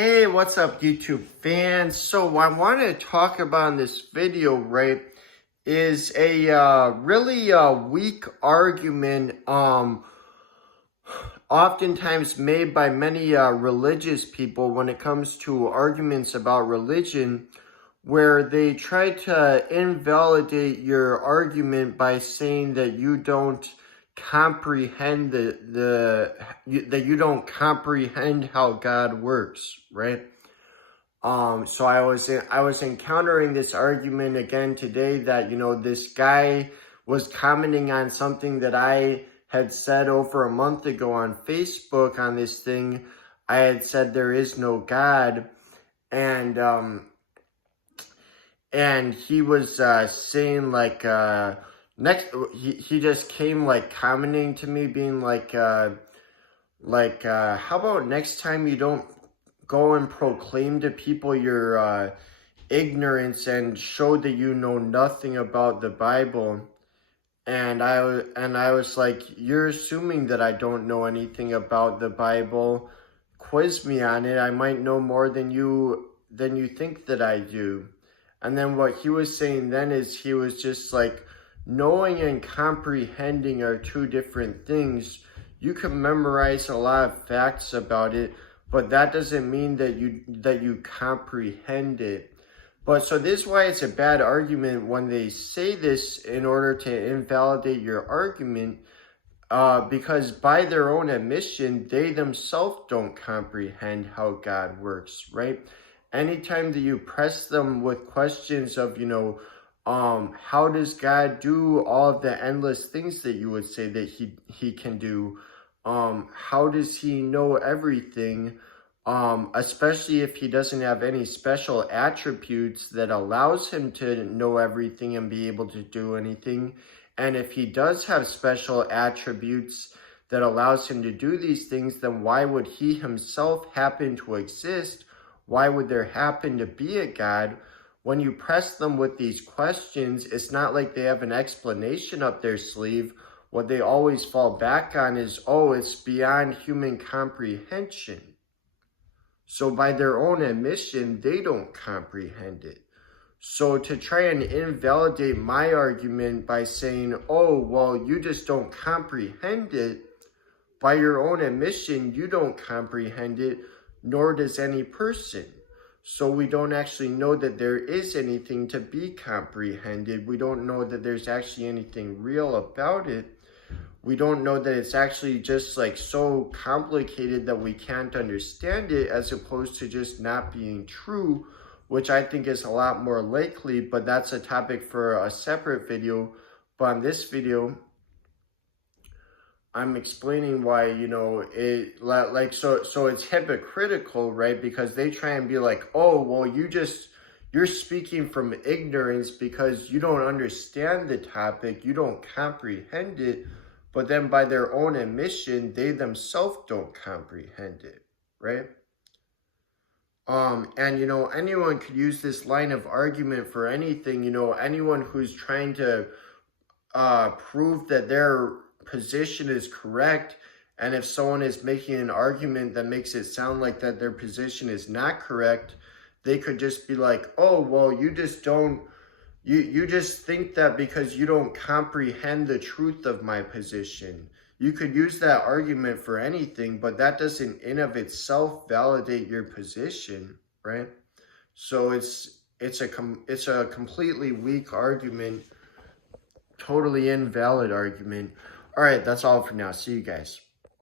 Hey, what's up, YouTube fans? So what I want to talk about in this video, right, is a really weak argument oftentimes made by many religious people when it comes to arguments about religion, where they try to invalidate your argument by saying that you don't comprehend that you don't comprehend how God works, right? So I was encountering this argument again today that, this guy was commenting on something that I had said over a month ago on Facebook on this thing. I had said there is no God, and he was saying like he just came like commenting to me being like how about next time you don't go and proclaim to people your ignorance and show that you know nothing about the Bible. And I was like, you're assuming that I don't know anything about the Bible. Quiz me on it. I might know more than you think that I do. And then what he was saying then is he was just like, knowing and comprehending are two different things. You can memorize a lot of facts about it, but that doesn't mean that you comprehend it. But so this is why it's a bad argument when they say this in order to invalidate your argument, because by their own admission, they themselves don't comprehend how God works, right? Anytime that you press them with questions of, how does God do all of the endless things that you would say that he can do? How does he know everything? Especially if he doesn't have any special attributes that allows him to know everything and be able to do anything. And if he does have special attributes that allows him to do these things, then why would he himself happen to exist? Why would there happen to be a God? When you press them with these questions, it's not like they have an explanation up their sleeve. What they always fall back on is, oh, it's beyond human comprehension. So by their own admission, they don't comprehend it. So to try and invalidate my argument by saying, oh, well, you just don't comprehend it, by your own admission, you don't comprehend it, nor does any person. So we don't actually know that there is anything to be comprehended. We don't know that there's actually anything real about it. We don't know that it's actually just like so complicated that we can't understand it, as opposed to just not being true, which I think is a lot more likely, but that's a topic for a separate video. But in this video, I'm explaining why, so it's hypocritical, right? Because they try and be like, oh, well, you're speaking from ignorance because you don't understand the topic, you don't comprehend it. But then by their own admission, they themselves don't comprehend it, right? And, anyone could use this line of argument for anything. Anyone who's trying to prove that their position is correct, and if someone is making an argument that makes it sound like that their position is not correct, they could just be like, oh, well, you just think that because you don't comprehend the truth of my position. You could use that argument for anything, but that doesn't in of itself validate your position, right? So it's a completely weak argument, totally invalid argument. All right, that's all for now. See you guys.